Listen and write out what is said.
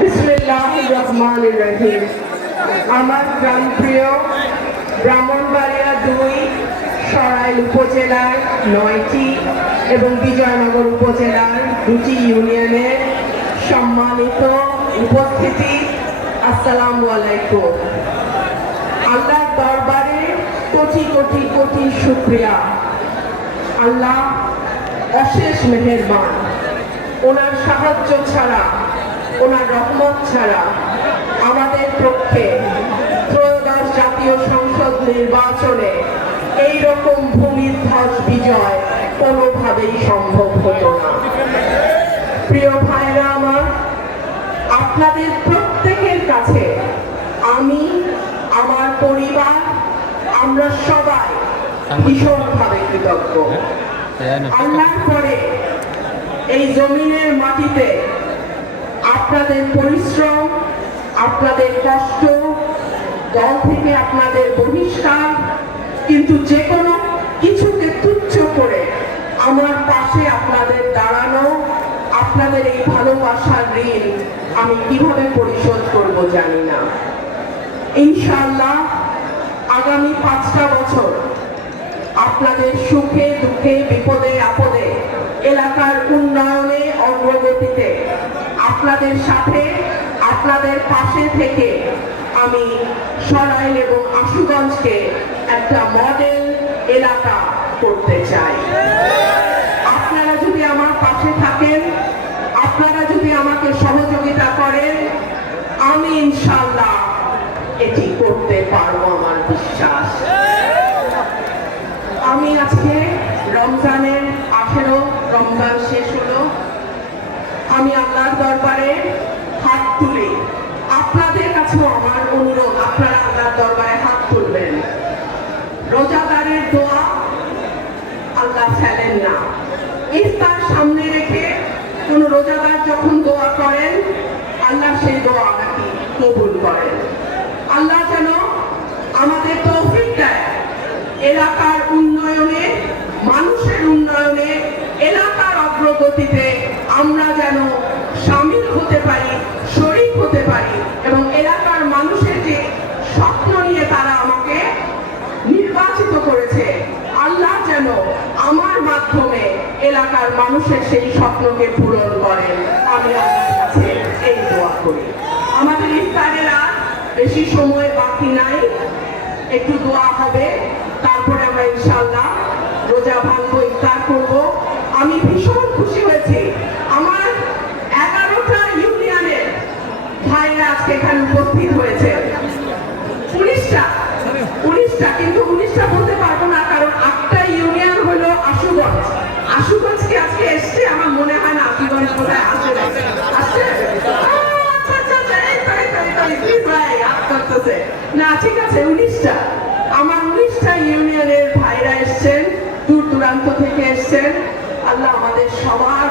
বিসমিল্লাহির রহমানির রহিম। আমার প্রাণপ্রিয় ব্রাহ্মণবাড়িয়া ২ সরাইল উপজেলার ৯টি এবং বিজয়নগর উপজেলার ২টি ইউনিয়নের সম্মানিত উপস্থিতি, আসসালামু আলাইকুম। আল্লাহর দরবারে কোটি কোটি কোটি শুকরিয়া। আল্লাহ অশেষ মেহেরবান। ওনার সাহায্য ছাড়া, ওনার রহমত ছাড়া আমাদের পক্ষে ত্রয়োদশ জাতীয় সংসদ নির্বাচনে এইরকম ভূমিধ্বস বিজয় কোনোভাবেই সম্ভব হতো না। প্রিয় ভাইরা আমার, আপনাদের প্রত্যেকের কাছে আমি, আমার পরিবার, আমরা সবাই ভীষণভাবে কৃতজ্ঞ। আল্লাহর পরে এই জমিনের মাটিতে আপনাদের পরিশ্রম, আপনাদের কষ্ট, দল থেকে আপনাদের বহিষ্কার, কিন্তু যে কোনো কিছুকে তুচ্ছ করে আমার পাশে আপনাদের দাঁড়ানো, আপনাদের এই ভালোবাসার ঋণ আমি কিভাবে পরিশোধ করব জানি না। ইনশাআল্লাহ আগামী 5টা বছর আপনাদের সুখে দুঃখে বিপদে আপদে এলাকার উন্নয়নে অগ্রগতিতে আপনাদের সাথে, আপনাদের পাশে থেকে আমি সরাইল এবং আশুগঞ্জকে একটা মডেল এলাকা করতে চাই। আপনারা যদি আমার পাশে থাকেন, আপনারা যদি আমাকে সহযোগিতা করেন, আমি ইনশাআল্লাহ এটি করতে পারবো, আমার বিশ্বাস। আমি আজকে রমজানের 18 রমজান শেষ হলো, আমি আল্লাহর দরবারে হাত তুলি। আপনাদের কাছেও আমার অনুরোধ, আপনারা আল্লাহর দরবারে হাত তুলবেন। রোজাদারের দোয়া আল্লাহ ফেলেন না। ইফতার সামনে রেখে কোন রোজাদার যখন দোয়া করেন, আল্লাহ সেই দোয়া নাকি কবুল করেন। আল্লাহ যেন আমাদের তৌফিক দেয় এলাকার উন্নয়নে, মানুষের উন্নয়নে, এলাকার অগ্রগতিতে আমরা যেন শামিল হতে পারি, শরীক হতে পারি, এবং এলাকার মানুষের যে স্বপ্ন নিয়ে তারা আমাকে নির্বাচিত করেছে, আল্লাহ যেন আমার মাধ্যমে এলাকার মানুষের সেই স্বপ্নকে পূরণ করেন। আমি আল্লাহর কাছে এই দোয়া করি। আমাদের ইফতারের আর বেশি সময় বাকি নাই, একটু দোয়া হবে, তারপরে আমরা ইনশাআল্লাহ রোজা ভাঙবো, ইফতার করবো। আমি ভীষণ খুশি হয়েছি, আমার 11টা ইউনিয়নের ভাইরা আজকে এখানে উপস্থিত হয়েছে। 19টা, কিন্তু 19টা বলতে পারবো না, কারণ 8টা ইউনিয়ন হলো আশুগঞ্জ। আশুগঞ্জকে আজকে এসছে, আমার মনে হয় না আশুগঞ্জ কোথায় আসে না। ঠিক আছে, 19টা, আমার 19টা ইউনিয়নের ভাইরা এসছেন, দূর দূরান্ত থেকে এসছেন। আল্লাহ আমাদের সবার